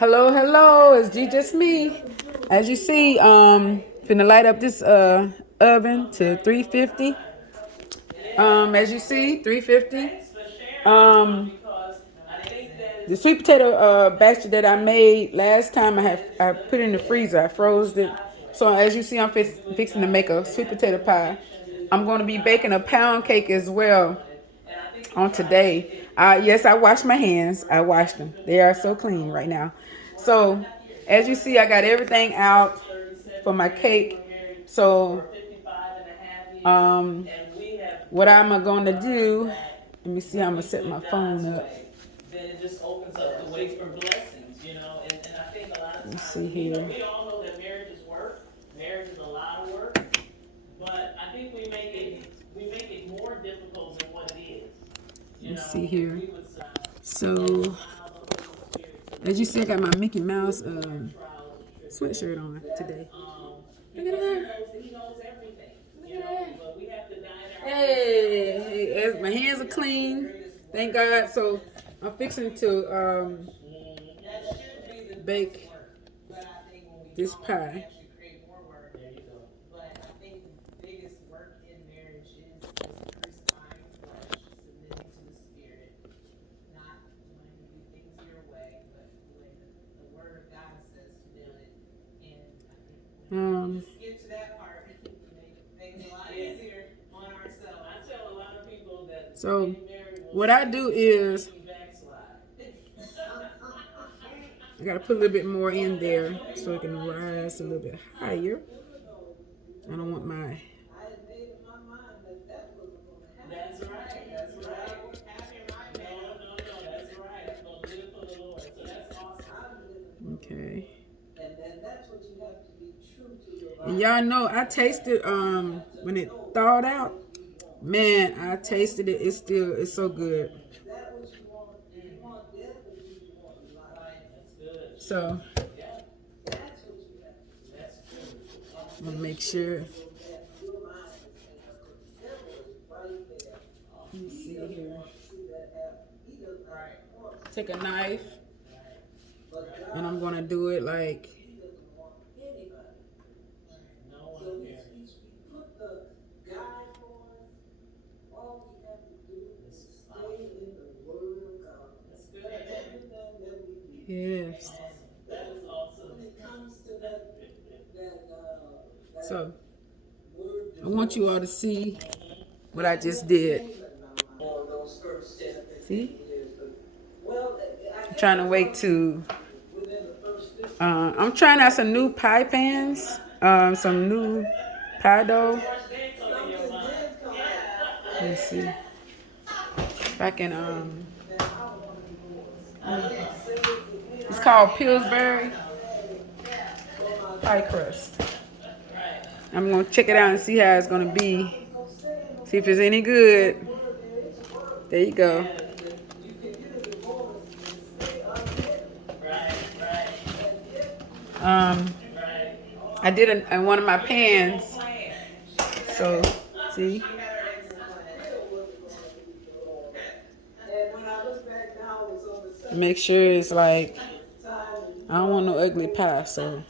Hello, hello, it's G just me. As you see, finna light up this oven to 350. As you see, 350. Um the sweet potato batch that I made last time I put it in the freezer. I froze it. So as you see, I'm fixing to make a sweet potato pie. I'm going to be baking a pound cake as well on today. Yes, I washed my hands. I washed them. They are so clean right now. So as you see, I got everything out for my cake. So um, what I'm going to do, let me see, I'm going to set my phone up. Then it just opens up the way for blessings, and I think a lot of times, we all know that marriage is work. Marriage is a lot of work, but I think we make it more difficult than what it is. Let's see here. So, as you see, I got my Mickey Mouse sweatshirt on today. Look at her. Look at her. Hey, my hands are clean. Thank God. So, I'm fixing to bake this pie. Um, so what I do is I gotta put a little bit more in there so it can rise a little bit higher. I don't want my That's right. That's right. No, no, no. That's right. I'm gonna live for the Lord. So that's awesome. Okay. And y'all know I tasted when it thawed out. Man, I tasted it. It's so good. So I'm gonna make sure. Let me see here. Take a knife and I'm gonna do it like yes. So I want you all to see what I just did. See? I'm trying to wait to I'm trying out some new pie pans, some new pie dough. Let me see if I can it's called Pillsbury pie crust. I'm gonna check it out and see how it's gonna be. See if it's any good. There you go. I did it in one of my pans. So, see? Make sure it's like, I don't want no ugly pie, so.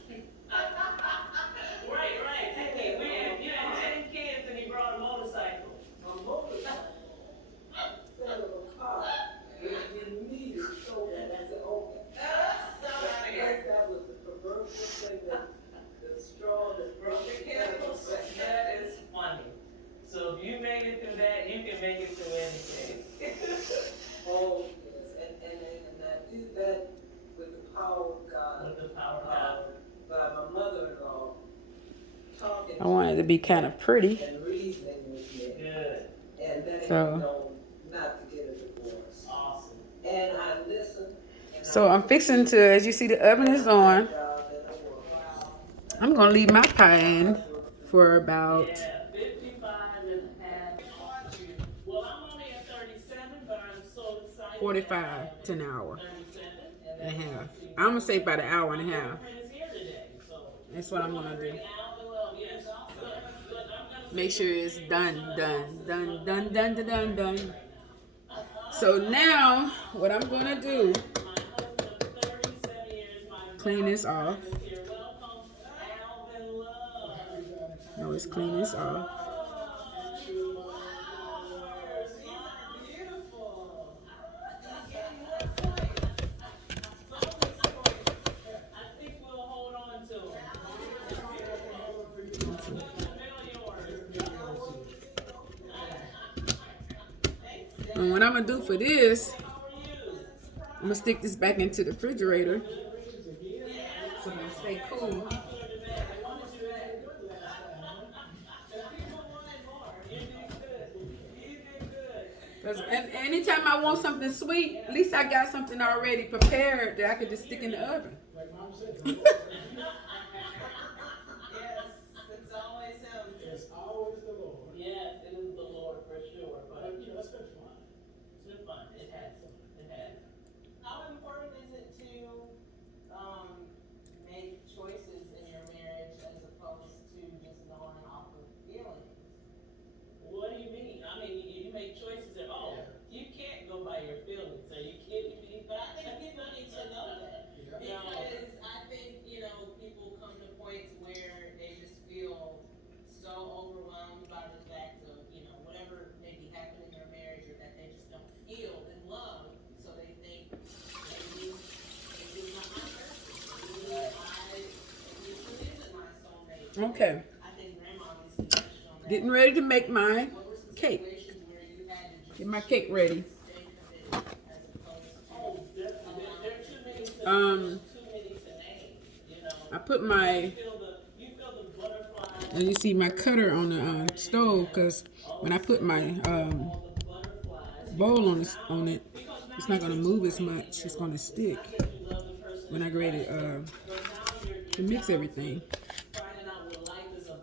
So if you made it through that, you can make it through anything. Oh, yes. And I did that with the power of God. With the power of God. By my mother-in-law talking. I want it to be kind of pretty. And reasoning with me. Good. And then so, not to get a divorce. Awesome. And I listened. So I'm fixing to, as you see, the oven is on. I'm gonna leave my pie in for about 45 to an hour and a half. I'm gonna say about an hour and a half. That's what I'm gonna do. Make sure it's done. So now, what I'm gonna do, clean this off. Always clean this off. And what I'm gonna do for this, I'm gonna stick this back into the refrigerator so it'll stay cool. Because anytime I want something sweet, at least I got something already prepared that I could just stick in the oven. Okay. Getting ready to make my cake. Get my cake ready. I put my, and you see my cutter on the stove, because when I put my bowl on it, it's not going to move as much. It's going to stick when I get ready to mix everything.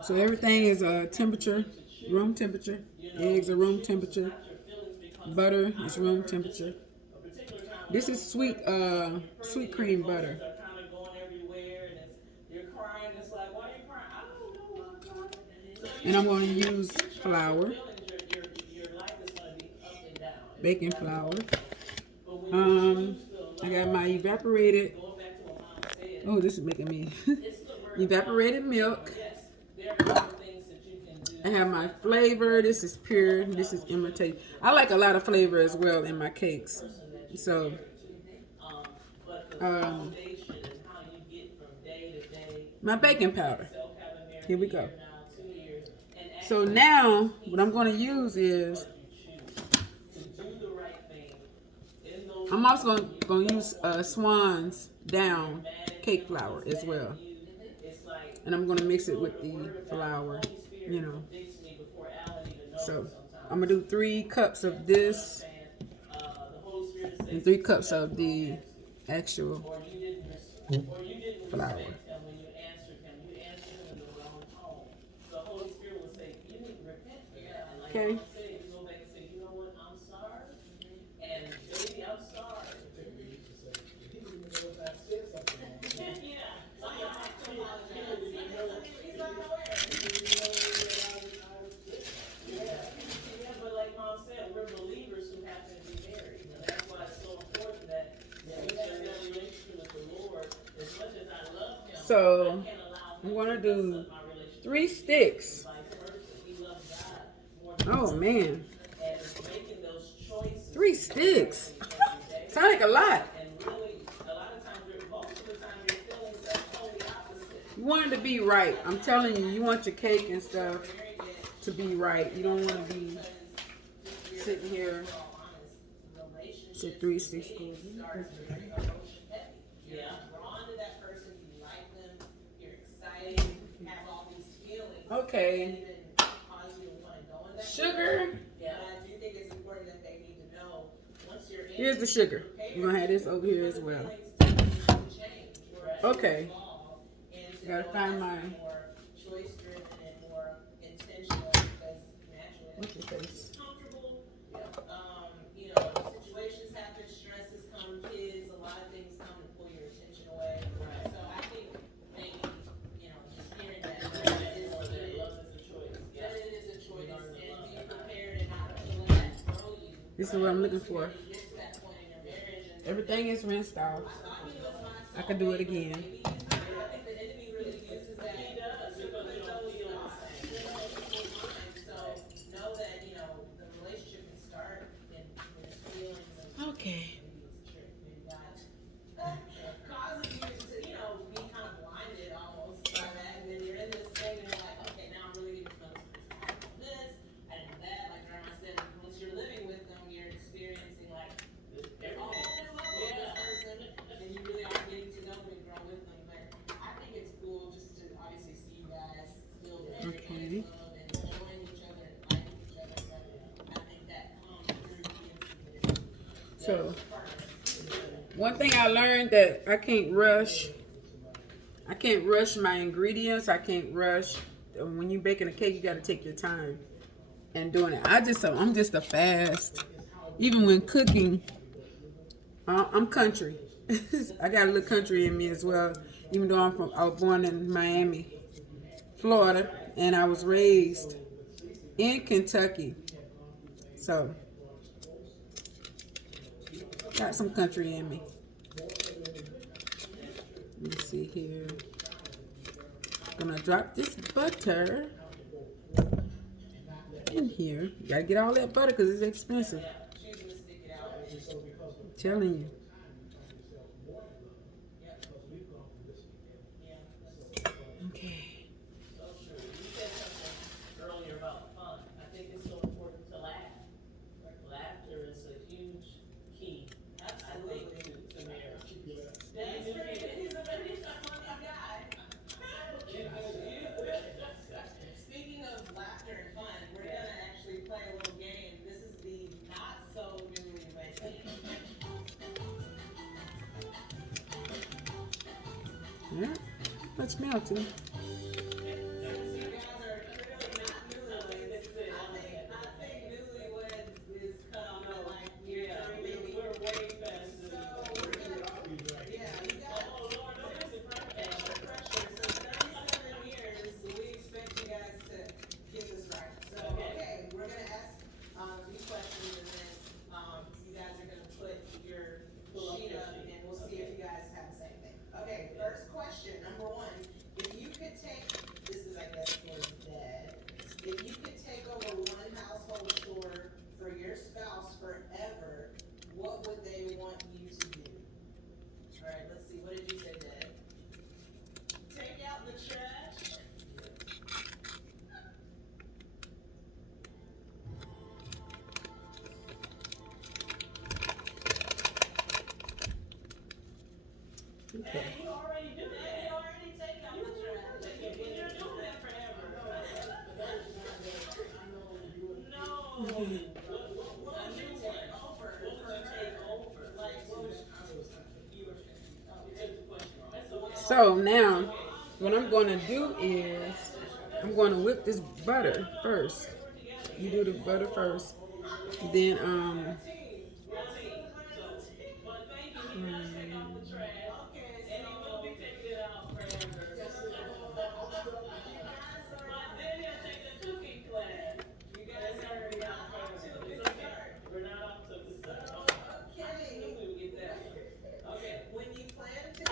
So everything is temperature, room temperature. Eggs are room temperature. Butter is room temperature. This is sweet cream butter. And I'm going to use flour, baking flour. I got my evaporated, oh, this is making me, evaporated milk. I have my flavor. This is pure. This is imitate. I like a lot of flavor as well in my cakes. So, my baking powder. Here we go. So now, what I'm going to use is, I'm also going to use Swan's Down cake flour as well. And I'm going to mix it with the flour, you know. So I'm going to do 3 cups of this and 3 cups of the actual flour. Okay. So I'm gonna do 3 sticks. Oh man, 3 sticks. Sound like a lot. You want it to be right. I'm telling you, you want your cake and stuff to be right. You don't want to be sitting here. So 3 sticks. Okay. Sugar. Here's the sugar. You're gonna have this over here as well. Okay. Gotta find mine. What's your face? Situations happen, stresses come, kids, a lot of things come to pull your attention away. So I think maybe, just hearing that it is a choice, and be prepared and not feeling that throw you. This is what I'm looking for. Everything is rinsed off. I could do it again. I think the enemy really uses that to put those before you. So know that, you know, the relationship can start in there's feelings and Okay. maybe it's a trick, maybe God causes you to, you know, be kind of blinded almost by that, and then you're in this thing and you're like, okay, now I'm really getting to know this person. I didn't know this, I didn't know that. Like Grandma said, once you're living with them, you're experiencing like a whole new level of this person, and you really are getting to know them and grow with them. But I think it's cool just to obviously see you guys still Okay. love and enjoying each other and liking each other. But I think that comes through being submitted So first. one thing I learned that I can't rush. I can't rush my ingredients. I can't rush. When you're baking a cake, you got to take your time and doing it. I'm just a fast. Even when cooking, I'm country. I got a little country in me as well. Even though I was born in Miami, Florida, and I was raised in Kentucky. So got some country in me. Let me see here. Gonna drop this butter in here. You gotta get all that butter because it's expensive. I'm telling you. Okay. Earlier about fun. I think it's so important to laugh. Laughter is a huge key, I think, to marriage. He's a funny guy. Speaking of laughter and fun, we're gonna actually play a little game. This is the not so newlywed game. Yeah. Let's melt it. Since you guys are clearly not newlyweds, I think newlyweds is kind of like year three, maybe. We're way past So the. we're gonna, yeah, you got Oh, Lord, no, there's a pressure. extra pressure. So 37 years, we expect you guys to get this right. So, okay, we're gonna ask a few questions and then you guys are gonna put your sheet up and we'll see if you guys have the same thing. Okay, first question, number one. If you could take, this is I guess for Dad, if you could take over one household chore for your spouse forever, what would they want you to do? Alright, let's see, what did you say, Dad? Take out the trash. Okay. You already do that. You already take out the trash. You're doing that forever. No. What would you take over? What would you take over? Like, what was You took the question wrong. That's the one. So now, what I'm going to do is I'm going to whip this butter first. You do the butter first. Then But thank you. He does take out the trash. And he will be taking it out forever. But then he'll take the cooking class. you guys are not off to a good start. We're not off to the start. Okay, We will get that. Okay. when you plan to.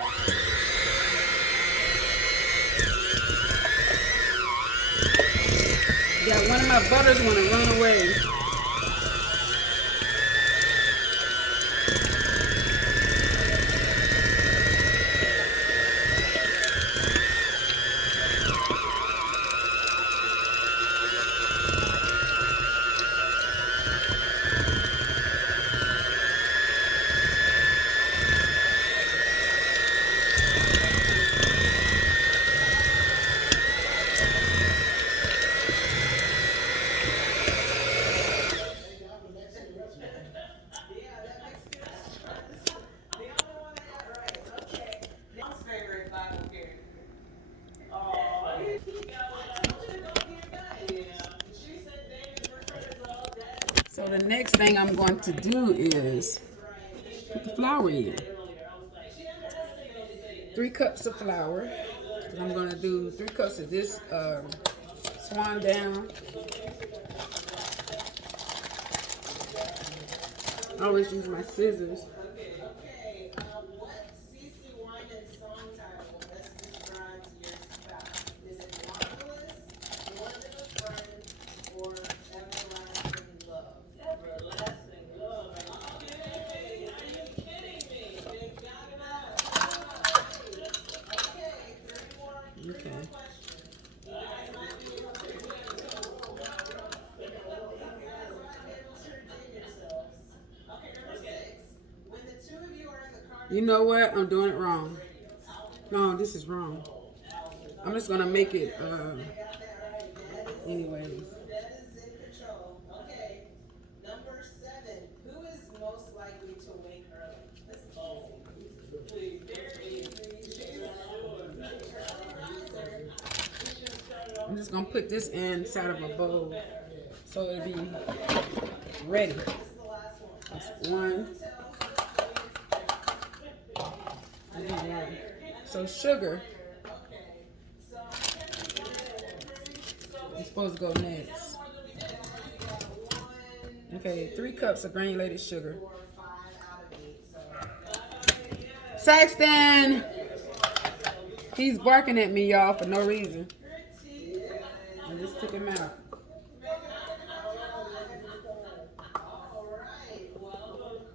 got one of my butters want to run away. Yeah, that makes good sense. The only one that got right, okay. Mom's favorite Bible character. Oh, he got what I Don't you go get that? Yeah. She said David prefers all that. So the next thing I'm going to do is put the flour in. earlier. I was like, 3 cups of flour. And I'm going to do 3 cups of this swan down. I always use my scissors. Okay, what CeCe Winans You know what? I'm doing it wrong. No, this is wrong. I'm just gonna make it anyways. That is in control. Okay. Number 7. Who is most likely to wake early? This is easy. Very easy. I'm just gonna put this inside of a bowl so it'll be ready. This is the last one. That's one. And then one. So sugar is supposed to go next. Okay, 3 cups of granulated sugar. 4, 5 out of 8. So Saxton! He's barking at me, y'all, for no reason. I just took him out. all right. Well,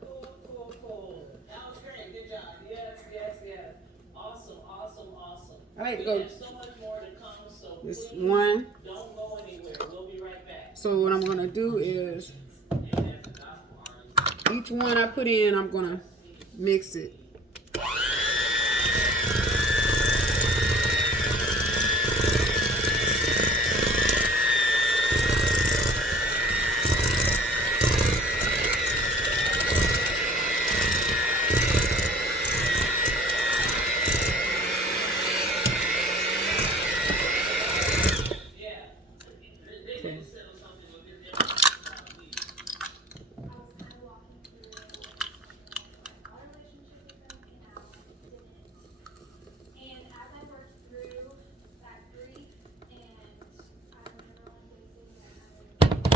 cool. That was great. Good job. Yes. Awesome. I like to We go have so much more to come, so this please one. don't go anywhere. We'll be right back. So what I'm gonna do is each one I put in, I'm gonna mix it. Okay.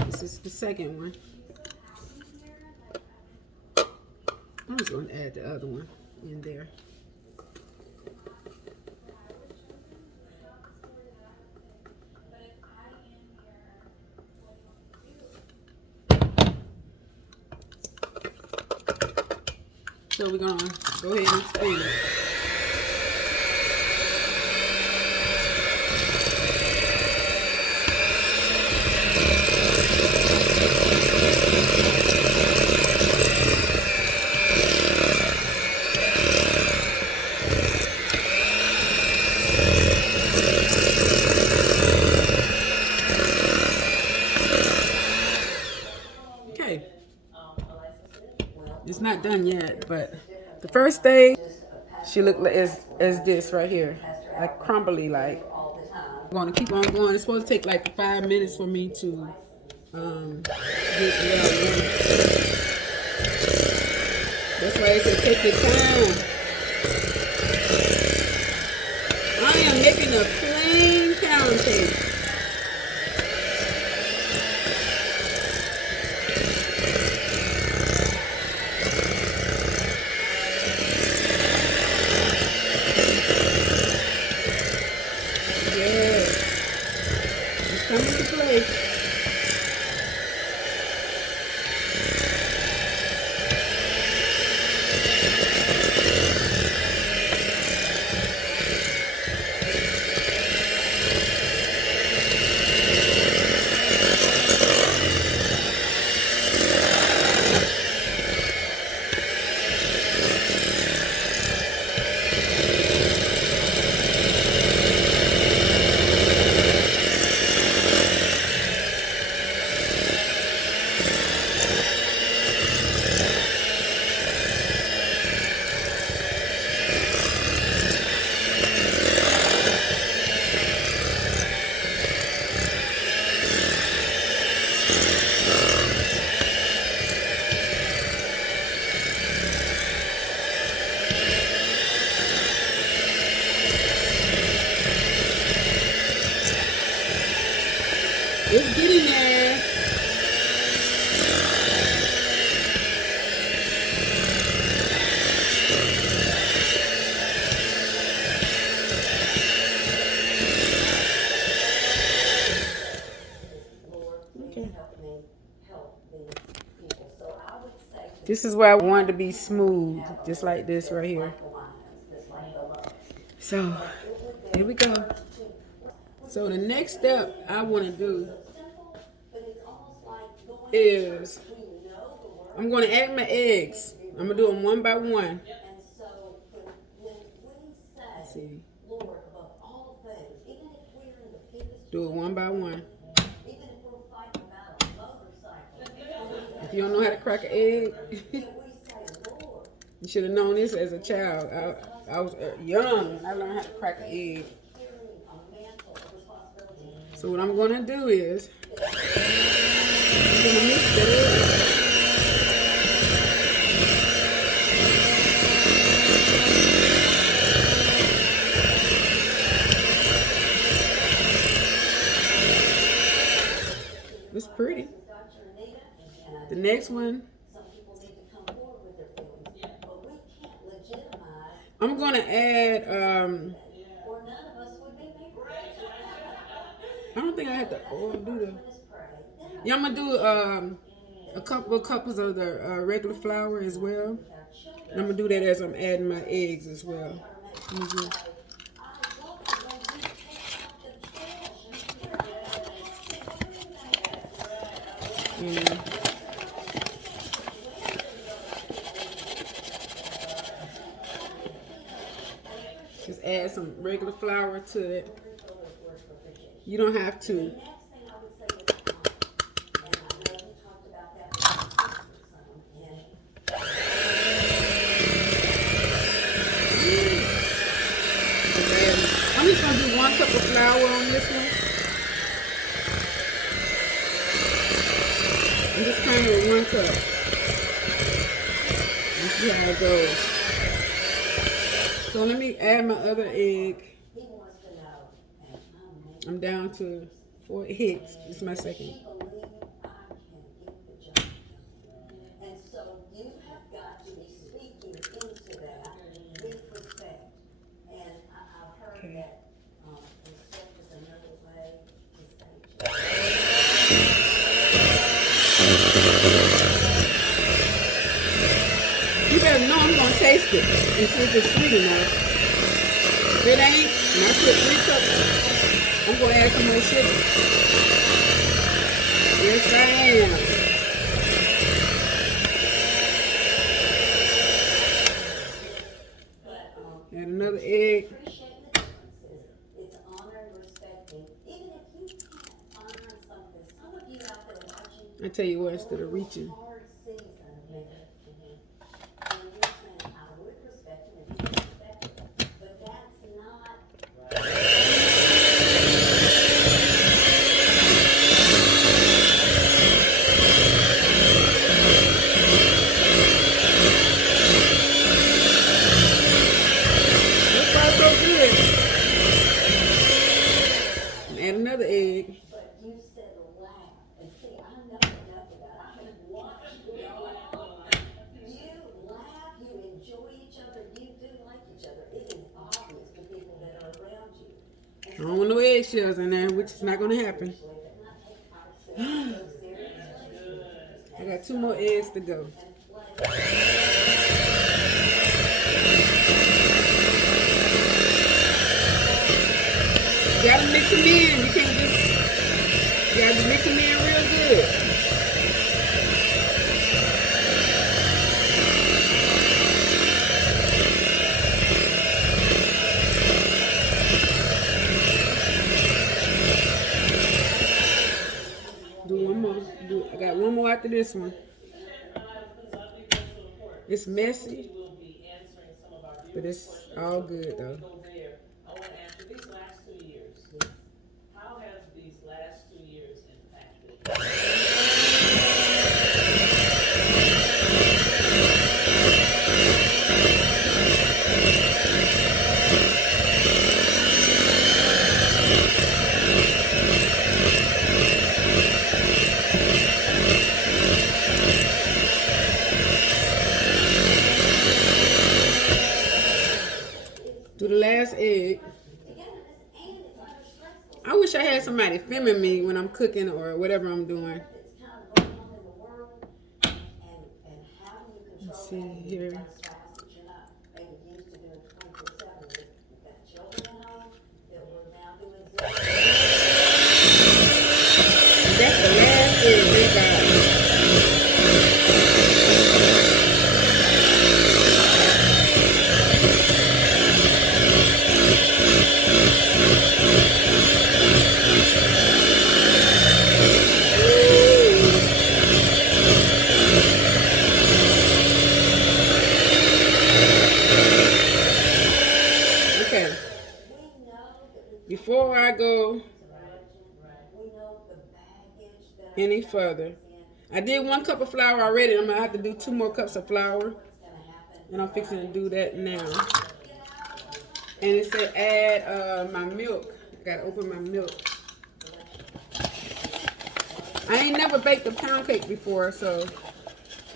This is the second one. I'm just going to add the other one in there. So we're going to go ahead and spin it. Okay. It's not done yet, but the first stage, she looked like as this right here, like crumbly, like. I'm going to keep on going. It's supposed to take like 5 minutes for me to get what I want. That's why I said take your time. I am making a plain pound cake. Come into play. It's getting there. Okay. This is where I want it to be smooth, just like this right here. So, here we go. So the next step I want to do is I'm going to add my eggs. I'm going to do them one by one. see. Lord, above all things, even if we're in the biggest. Do it one by one. Even if we're fighting about a motorcycle. If you don't know how to crack an egg, Can we say, Lord, you should have known this as a child. I was young when I learned how to crack an egg. carrying a mantle of responsibility? So what I'm gonna do is I'm gonna mix that egg. It's pretty. Dr. Anita, and I The next one, some people need to come forward with their feelings, but we can't legitimize, I'm gonna add. or none of us would be made right. I don't think I had to do the. Let's pray. Then Yeah, I'm gonna do a couple of cups of the regular flour as well. our children And I'm gonna do that as I'm adding my eggs as well. are Let me made. just- I love it when you take out the trash and Yeah. Just add some regular flour to it. You don't have to. next thing I would say is, and I know we talked about that with some, I'm just gonna do 1 cup of flour on this one. I'm just kind of 1 cup. And see how it goes. So let me add my other egg. he wants to know, and I'm I'm down to 4 eggs. This is my second. she believe I can get the job done. And so you have got to be speaking into that with respect. And I've heard Okay. that respect is another way to say You better know I'm gonna taste it and see if it's sweet enough. If it ain't, and I put 3 cups, I'm gonna add some more sugar. Yes, I am. Add another egg. appreciate the differences. It's honor and respecting. Even if you can't honor something, some of you out there watching I tell you what, instead of reaching, hard season, maybe. And you're saying, I would respect him if you respect him. But that's not. so far so good. And add another egg. But you said laugh. And see, I know enough about it. I have watched you all. You laugh, you enjoy each other, you do like each other. It is obvious to people that are around you. I don't want no eggshells in there, which is not gonna happen. But not take ourselves so seriously. I got 2 more eggs to go. You gotta mix them in. You can't just. You gotta mix them in real good. Do one more. I got one more after this one. It's messy, We'll be answering some of our viewers' but it's questions. all good though. Go there. I want to answer these last 2 years. How have these last 2 years impacted? Do the last egg. I wish I had somebody filming me when I'm cooking or whatever I'm doing. It's kind of going on in the world, and how do you control Let's see that? You've here. got a spouse that you're not maybe used to doing 24/7. You've got children at home that we're now doing Zoom. That's the last egg we got. Okay. We know that we Before I go we know the baggage that any further, I did 1 cup of flour already. I'm gonna have to do 2 more cups of flour, what's gonna happen. and I'm fixing to do that now. And it said add my milk. I gotta open my milk. I ain't never baked a pound cake before, so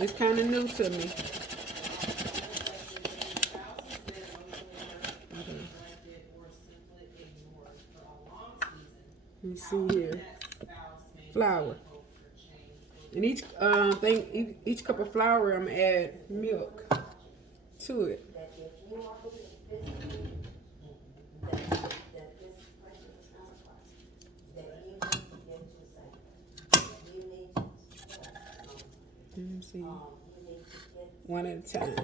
it's kind of new to me. Let me see here. Flour. And each cup of flour, I'm gonna add milk to it. That if you are being physically, that this pressure is not applied, that you need to get to sanctuary. You need to, Let me see. you need to get, One at a time. you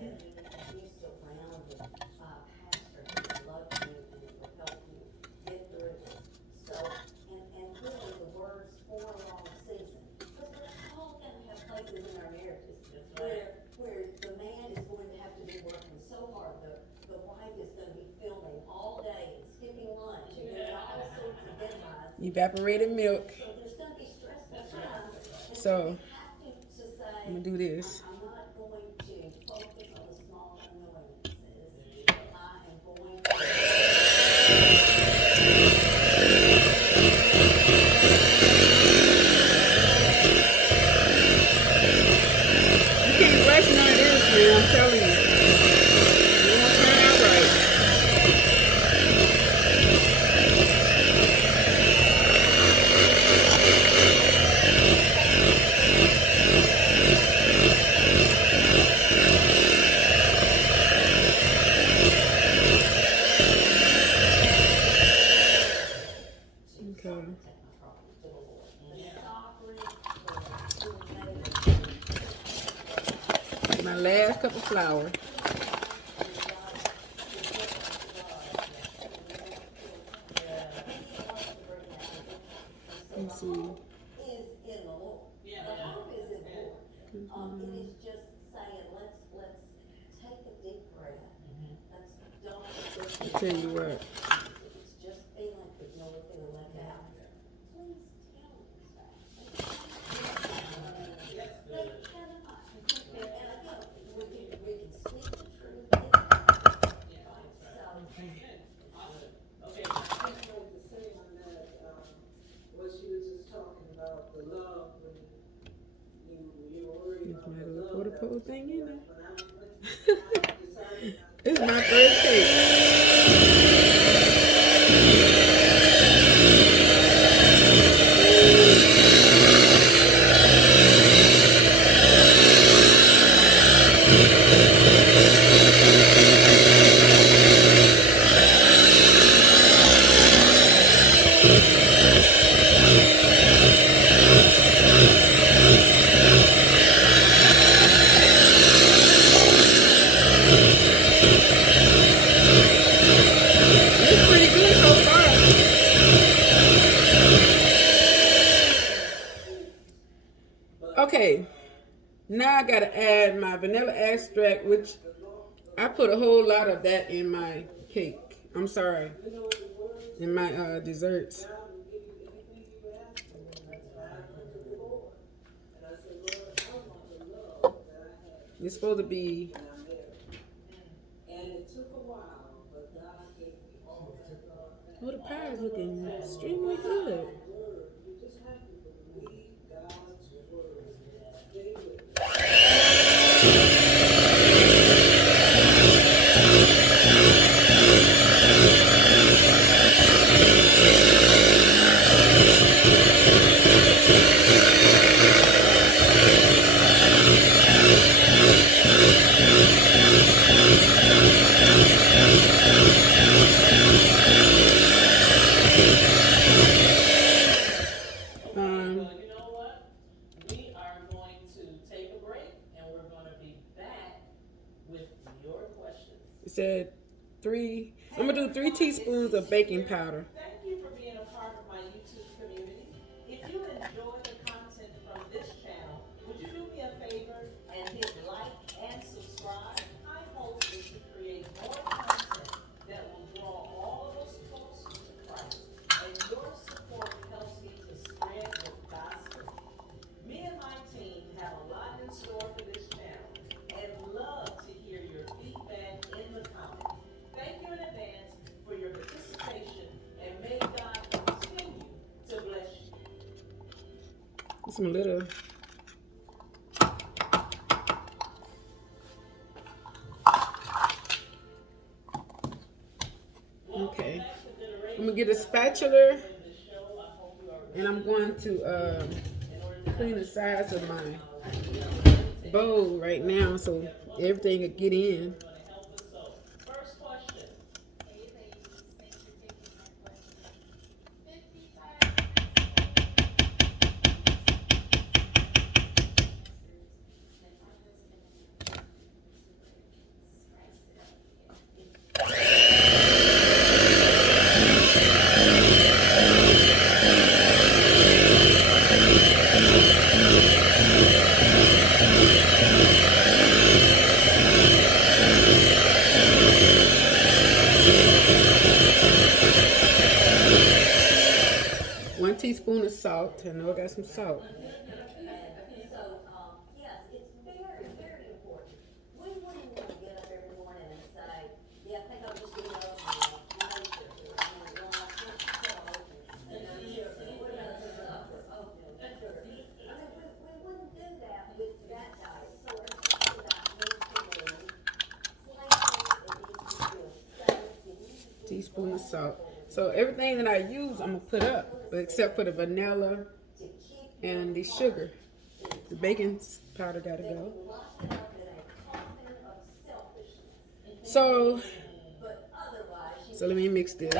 need to be surrounded by a pastor who loves you and will help you get through this. So, and really the words for a long season, because we're all gonna have places in our marriages where the man is going to have to be working so hard, the wife is gonna be filming all day and skipping lunch and doing all sorts of deadlines. Evaporated milk. So there's gonna be stressful times. And So, you have to say, I'm gonna do this. I'm not going to focus on the small annoyances. I am going to. You can't rush none of this, man. I'm telling you. It won't turn out right. Okay. My last cup of flour. Let me see. Is in the Lord. The hope is in the Lord. It is just saying, let's take a deep breath. Let's don't. I'll tell you what. It's just feeling, but you know we're feeling left out. Please tell us that. They cannot. And again, we can speak the truth. Right, so. Okay. I just wanted to say on that, what she was just talking about, the love, when you were worried There's about my the little love. quarter that pole was thing in there. when I decided This is my first cake. It's pretty good so far. Okay. Now I gotta add my vanilla extract, which I put a whole lot of that in my cake. I'm sorry. In my desserts. It's supposed to be. and it took a while, but God gave me all that love. Oh, the pie is looking extremely good. You just have to believe God's word. Stay with it. You know what? We are going to take a break and we're going to be back with your questions. It said I'm gonna do 3 teaspoons of baking powder. Thank you for being a part of my YouTube community. If you enjoy the content from this channel, would you do me a favor and hit like and subscribe? My hope is to create more content some little. Okay, I'm gonna get a spatula, and I'm going to clean the sides of my bowl right now so everything can get in. First question. Hey ladies, thanks for taking my question. 55 1 teaspoon of salt. I know I got some salt. And so, yes, it's very, very important. We wouldn't want to get up every morning and say, yeah, I think I'll just get up and no sugar, and no salt, and no sugar, what about sugar, oatmeal, no sugar. I mean, we wouldn't do that with that diet, so our sugar diet needs to be plain, it needs to feel safe, it needs to be Teaspoon of salt. So everything that I use, I'm gonna put up, but except for the vanilla to keep and the sugar. The baking powder gotta go. locked up in a coffin of selfishness. So, But otherwise, you so let me mix this.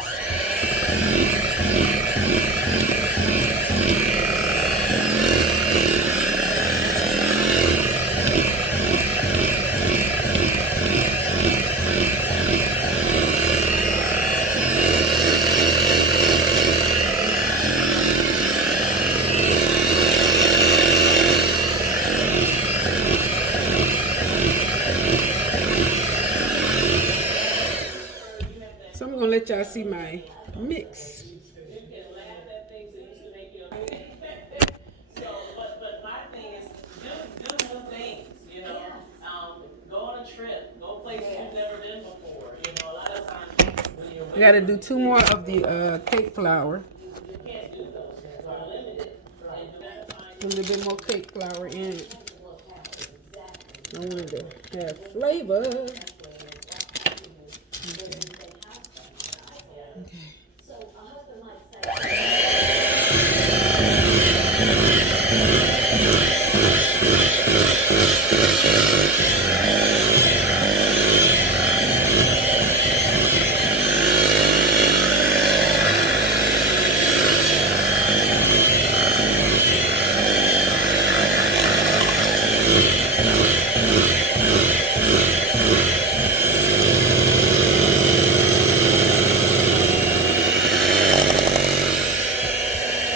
So I'm gonna let y'all see my mix. You can laugh at things that used to make you so, but my thing is do new things, you know. Go on a trip, go places you've never been before. You know, a lot of times when you're I gotta do 2 more of the cake flour. you can't do those. You're limited. And you gotta find A little bit more cake flour in it. I want it to have flavor. so a husband might say,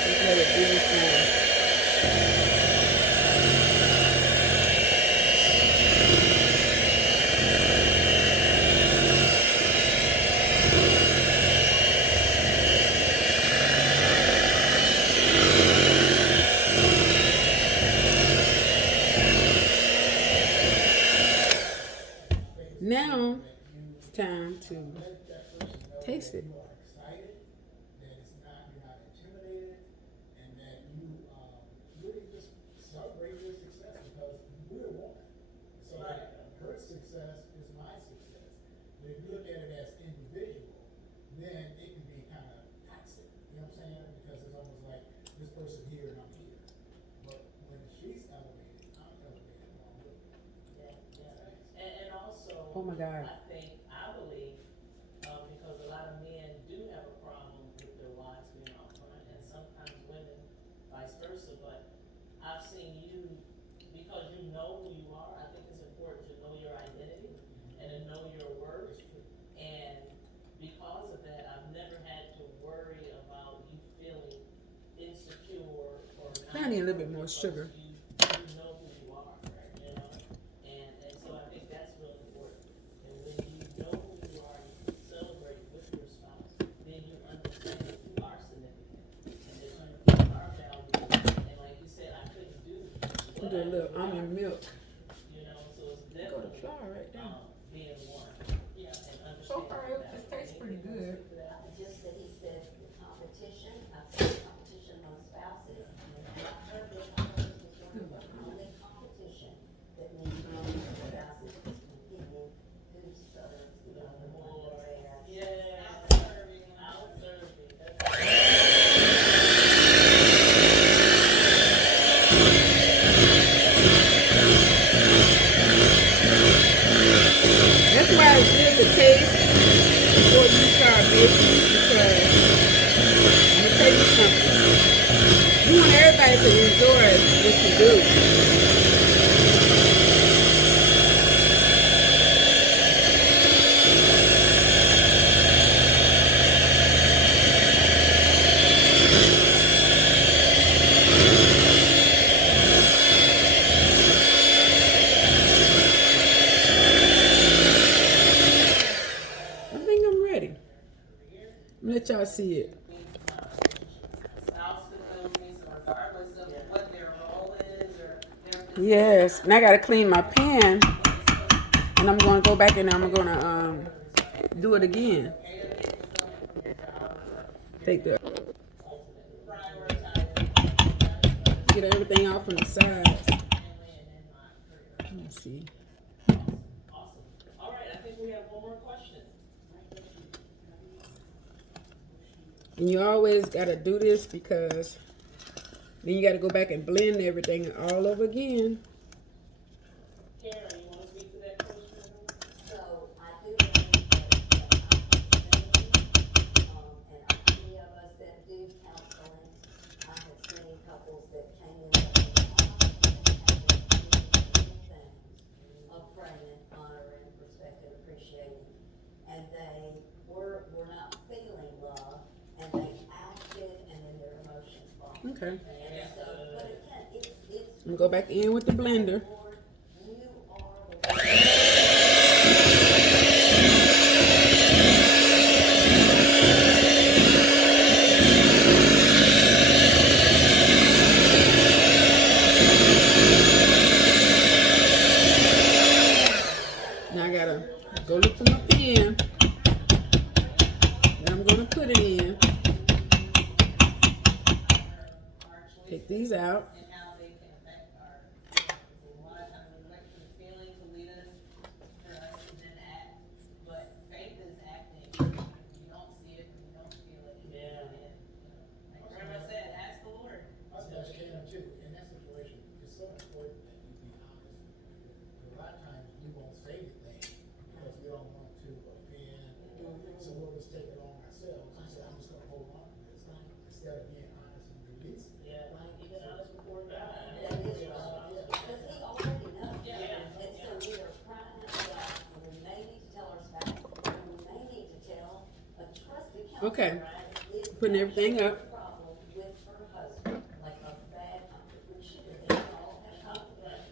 Just let it do this thing. Now it's time to taste it. Excited, that you're not intimidated, and that you really just celebrate your success because we're one. So her success is my success. But if you look at it as individual, then it can be kind of toxic. You know what I'm saying? Because it's almost like this person here and I'm here. But when she's elevated, I'm elevated along with her. and also Oh my God. I believe because a lot of men do have a problem with their wives being out front, and sometimes women vice versa. But I've seen you, because you know who you are. I think it's important to know your identity and to know your worth. And because of that, I've never had to worry about you feeling insecure or not. I need a little bit more sugar. You know who you are, you know, and so I think that's really important. And when you know who you are, you can celebrate with your spouse. Then you understand that you are significant and that you are valuable. And like you said, I couldn't do I'm what doing a I little do, almond milk. you know. So it's Go to definitely flour right there. being one, and understanding. So far, it that. just tastes pretty good. just that he said the competition, I said competition among spouses, and I heard this for used car business because I'm gonna tell you something. You want everybody to enjoy what you do. I think I'm ready. Let y'all see it. Spouse facilities, regardless of what their role is or their position. Yes, and I gotta clean my pan, and I'm gonna go back and I'm gonna do it again. Take the get everything off from the sides. Let me see. Awesome. All right, I think we have one more question. And you always gotta do this because then you gotta go back and blend everything all over again. Karen, you want to speak to that question? So I do believe that many of us that do counseling, I have seen couples that came in of praying, honoring, respecting, appreciating, and they were not feeling love, and they acted, and then their emotions followed. Okay. And so, but again, it's I'm gonna go back in with the blender. Lord, you are the Now I gotta go look for my pen that I'm gonna put it in. Take these out. And how they can affect our feelings. A lot of times we wait for the feeling to lead us, for us to then act. But faith is acting. You don't see it, you don't feel it. You Yeah. feel it. Like Grandma said, ask the Lord. I was about to say too, in that situation, it's so important that you be honest. A lot of times we won't say anything because we don't want to offend, so we'll just take it on ourselves and say, I'm just gonna hold on to this, instead of being honest and release it. Yeah, even honest before God. That is right, because he already knows. And so we are crying out to God, and we may need to tell our spouse, and we may need to tell a trusted counselor. Okay. If Putting everything she has up. a problem with her husband, like a bad conflict, which she does, they all have conflict.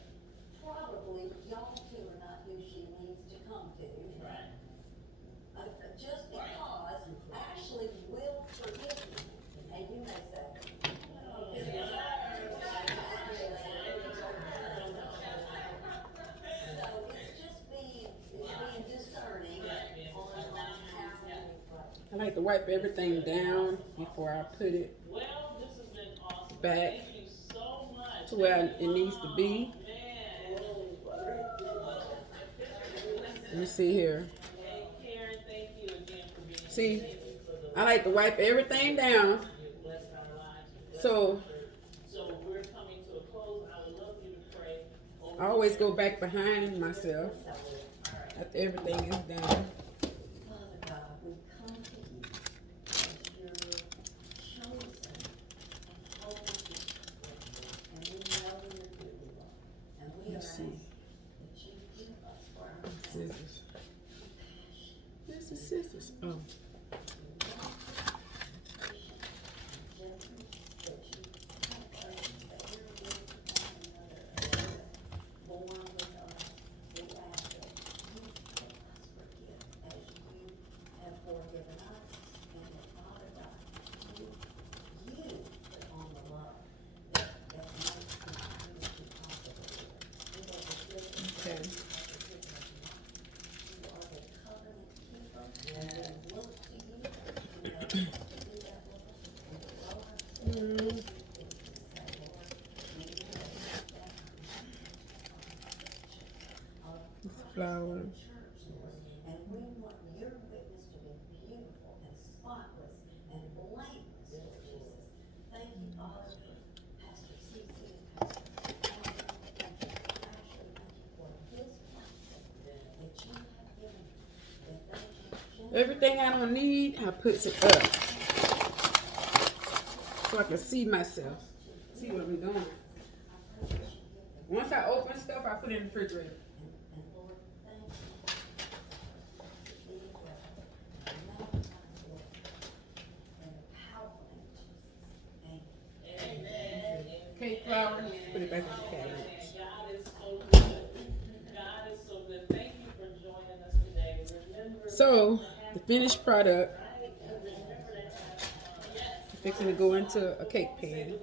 Probably y'all two are not who she needs to come to. Right. Just because Ashley will forgive me, and you may say, so it's just being discerning on how we. I like to wipe everything down before I put it Well, this has been awesome. back Thank you so much. to where it needs to be. Man. Let me see here. Hey, Karen, thank you again for being See, here. Thank you for the I like to wipe everything down. you blessed our lives. You blessed So our church. So we're coming to a close. I would love you to pray over I always go back behind myself after everything is done. Father God, we come to you as your chosen and holy people, and we know you're good, Lord. And we are Let's see. asking that you give us for our Scissors. compassion, Where's the scissors? Oh. gentleness, that you help us that we're with one another, born with us. We ask that you help us forgive as you have forgiven us, and that Father God, you put on the love that makes this unity possible. You are the good Okay. you are the covenant keeper, and we look to you to know how to do that, Lord. We throw ourselves at your feet and say, Lord, you have that of Flower. church, Lord, and we want your witness to be beautiful and spotless and blameless, Lord Jesus. Thank you, Father, for Pastor CC and Pastor Alvin. Thank you for Ashley. Thank you for this platform that you have given me, that they can Everything I don't need, I put it up so I can see myself, see what I'm doing. Once I open stuff, I put it in the refrigerator. Cake flour, put it back in the cabinet. God is so good. God is so good. Thank you for joining us today. Remember, So, the finished product, fixing to go into a cake pan.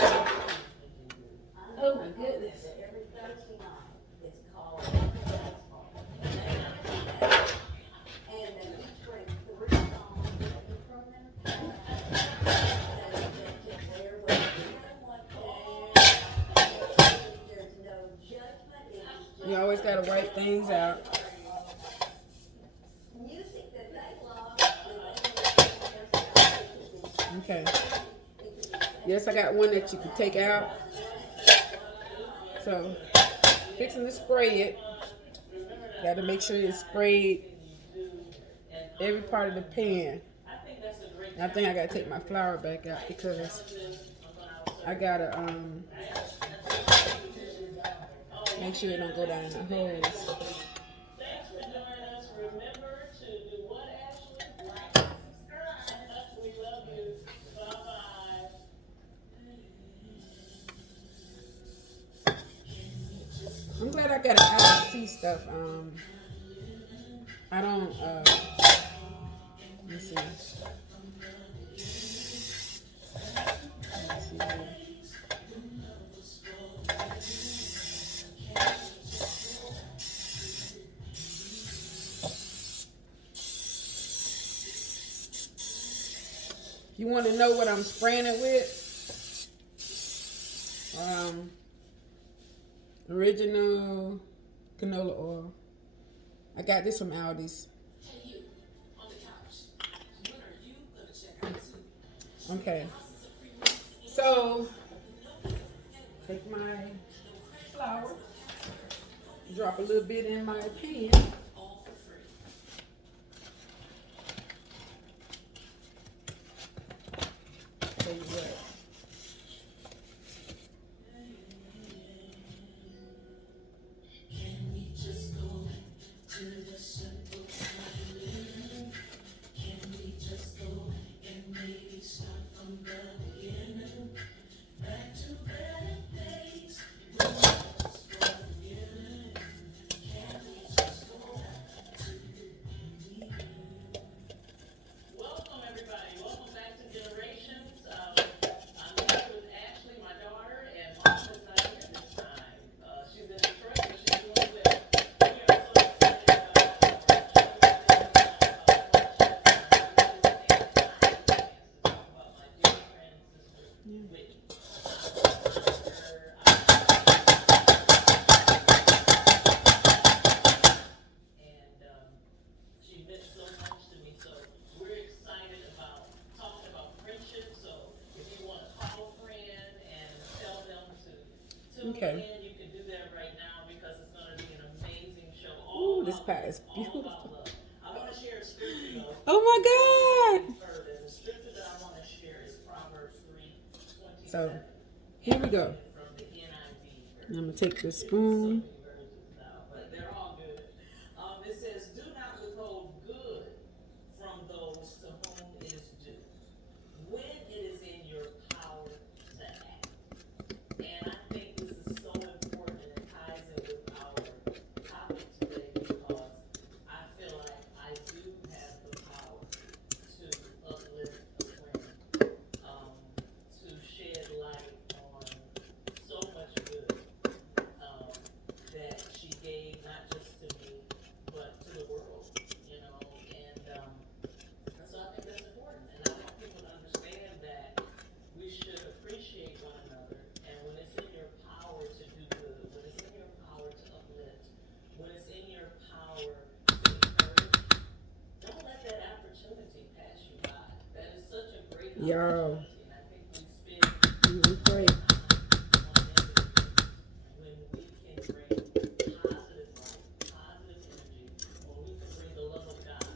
Oh my goodness. Every Thursday night, it's called Dance Party. And they each bring 3 songs from their past. They're what there's no judgment. It's You always gotta wipe things out. music that they love. And they Okay. Yes, I got one that you can take out. So, fixing to spray it. Got to make sure it's sprayed every part of the pan. I think I got to take my flour back out because I got to make sure it don't go down in the holes. thanks for joining us. Remember to do what, Ashley? Like and subscribe. We love you. Bye-bye. I'm glad I got an see stuff. I don't, let's see. Let's see here. You want to know what I'm spraying it with? Original canola oil. I got this from Aldi's. Okay. So, take my flour, drop a little bit in my pan. Tell you what. Welcome, everybody. Welcome back to Generations. I'm here with Ashley, my daughter, and Mom is not here this time. She's in Detroit, but she's doing well. We are so excited about my dear friend, Sister Whitney. She meant so much to me, so we're excited about talking about friendship. So if you want to call a friend and tell them to tune Okay. in, you can do that right now because it's going to be an amazing show. Ooh, this pie is all beautiful. about love. I want to share a scripture though. Oh my God! Further, the scripture that I want to share is Proverbs 3:27. So, here we go. From the NIV. I'm gonna take this spoon. But they're all good. It says, "Do not withhold good from those to whom it is due, when it is in your power to act." And I think this is so important and it ties in with our topic today because I feel like I do have the power to uplift a friend, to shed light on so much good that she gave not just to me but to the world, you know, and so I think that's important, and I want people to understand that we should appreciate one another, and when it's in your power to do good, when it's in your power to uplift, when it's in your power to encourage, don't let that opportunity pass you by. That is such a great Yo. opportunity, and I think we spend We pray. when we can bring positive light, positive energy, when we can bring the love of God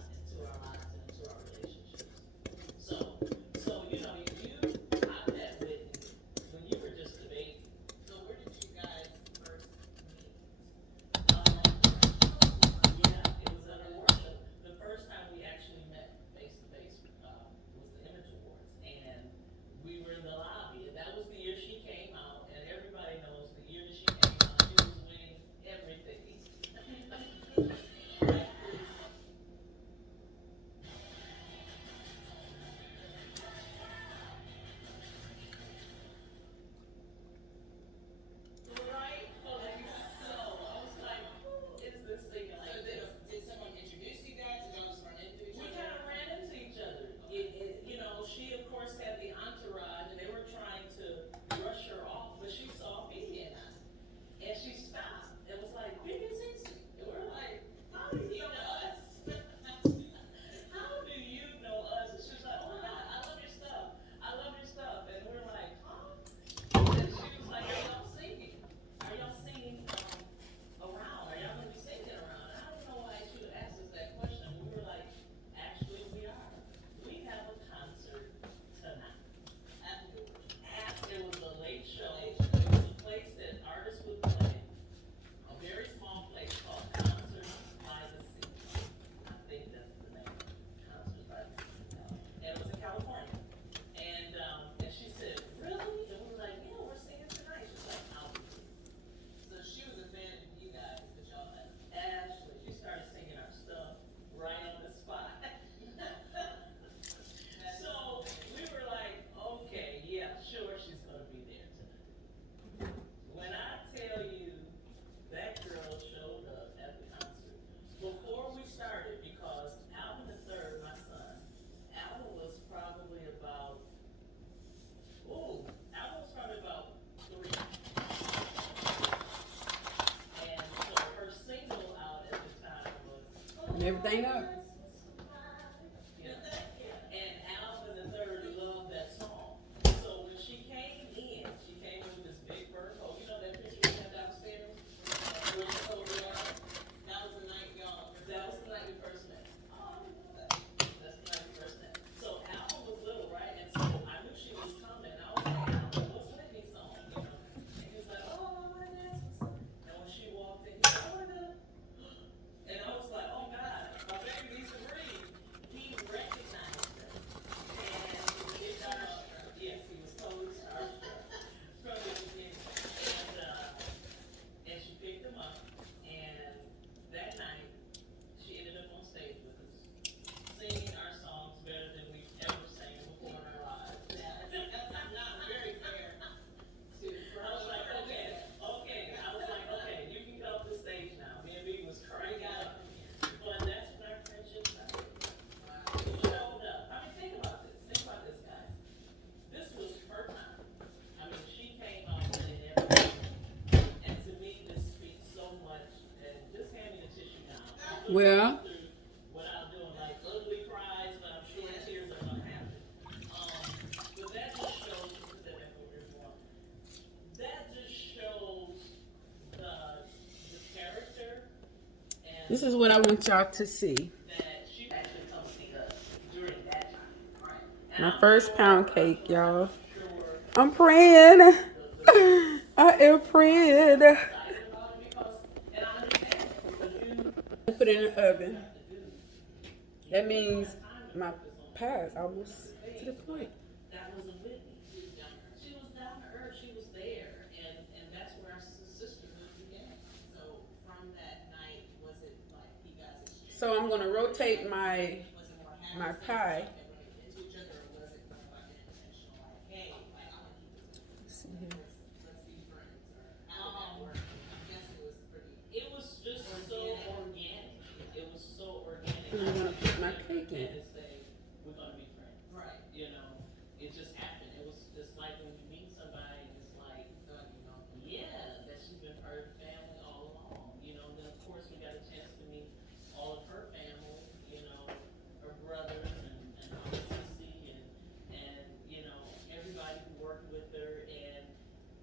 everything up. Yeah. And Alvin the third loved that song. So when she came in with this big fur coat. You know that picture we had downstairs? Where she told me That was the night y'all. that was the night we first met. That's the night we first met. So Alvin was little, right? And so I knew she was coming. I was like, Alvin, what's Whitney's song? You know? And he was like, oh, my dance. And when she walked in, he said, oh, no. And I was like, oh God, my baby needs to breathe. He recognized her. And it got, yes, he was totally starstruck from the beginning. And she picked him up. And that night, she ended up on stage with us, singing our songs better than we've ever sang before in our lives. That's not very fair. I was like, okay. I was like, okay, you can get off the stage now. Me and B was crying out. But that's when our friendship started. She showed up. I mean, think about this. Think about this, guys. This was her time. I mean, she came out and everything. And to me, this speaks so much. And just hand me the tissue now. Well, Without doing like ugly cries, but I'm sure tears are gonna happen. But that just shows, put that back over here more. That just shows the character and this is what I want y'all to see. that she actually come see us during that time. Right. And My I'm first sure- pound cake, y'all. sure I'm praying. I am praying. excited about it because, and I understand because you Put it in the oven. have to do That means my pie is almost to the point. that was a Whitney. She was down to earth. She was there, and that's where our sisterhood began. So from that night, was it like you guys exchanged? So I'm gonna rotate my Was it more my habits pie. that were into each other, or was it more like an intentional, like, hey, like I want to keep this, Let's see here. let's be friends, or how did that work? I'm guessing it was pretty. It was just so organic. It was so organic. I'm gonna put my cake in. And say, we're gonna be friends. Right. You know, it just happened. It was just like when you meet somebody, it's like, You know, yeah, that she's been part of the family all along. You know, then of course we got a chance to meet all of her family, you know, her brothers and our sissy and, you know, everybody who worked with her. And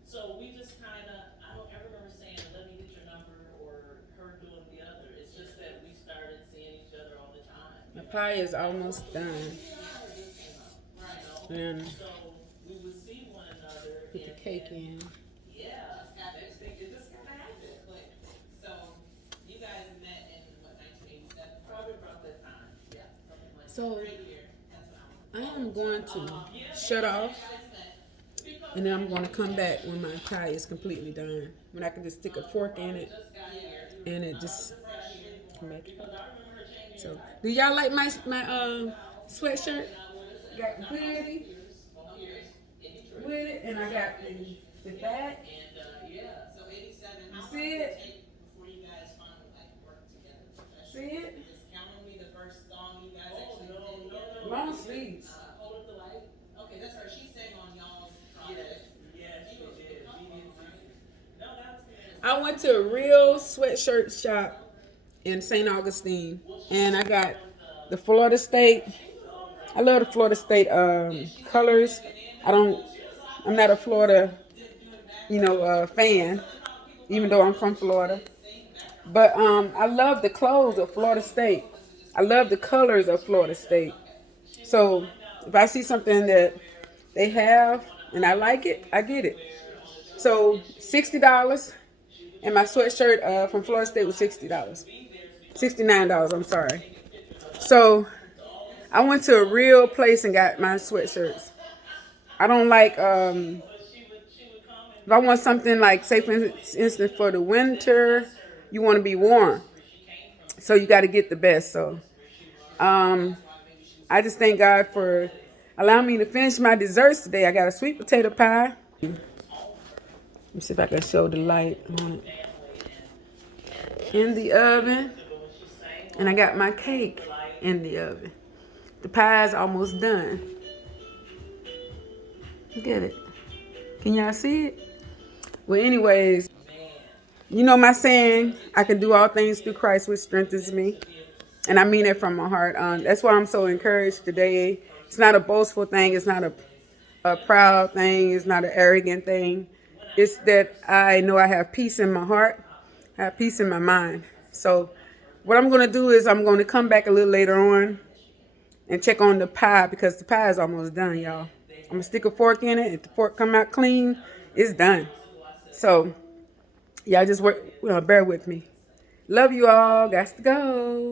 so we just kinda, I don't ever remember saying, let me get your number or her doing the other. It's just that we started seeing each other all the time. My pie is almost done. And So we would see one another. put the and- cake and- in. Yeah, it just kinda happened. click. So you guys met in what, 1987? Probably about that time. Yeah, something like that. So Great year. That's what I am going to shut off, and then I'm going to come back when my pie is completely done. When I can just stick a fork in it, and it just come back out. So, do y'all like my sweatshirt? Got goodie with it, and I got the back. Yeah. So 87. How long See did it? it take before you guys finally like worked together See professionally? it? Just count on me the first song you guys Oh, actually no, did no, together. no. Long sleeves. Hold up the light. Okay, that's right. She sang on y'all's Yes, project. yes, she did. No, that was the I went to a real sweatshirt shop in St. Augustine, and I got the Florida State. I love the Florida State colors. I'm not a Florida, fan, even though I'm from Florida. But I love the clothes of Florida State. I love the colors of Florida State. So if I see something that they have and I like it, I get it. So $60, and my sweatshirt from Florida State was $60. $69, I'm sorry. So I went to a real place and got my sweatshirts. I don't like if I want something like, say for instance, for the winter, you want to be warm, so you got to get the best. So I just thank God for allowing me to finish my desserts today. I got a sweet potato pie. Let me see if I can show the light on it. In the oven, and I got my cake in the oven. The pie's almost done. Look at it. Can y'all see it? Well, anyways, you know my saying, I can do all things through Christ which strengthens me. And I mean it from my heart. That's why I'm so encouraged today. It's not a boastful thing. It's not a proud thing. It's not an arrogant thing. It's that I know I have peace in my heart. I have peace in my mind. So what I'm going to do is I'm going to come back a little later on and check on the pie because the pie is almost done, y'all. I'm going to stick a fork in it. If the fork come out clean, it's done. So y'all just bear with me. Love you all. Got to go.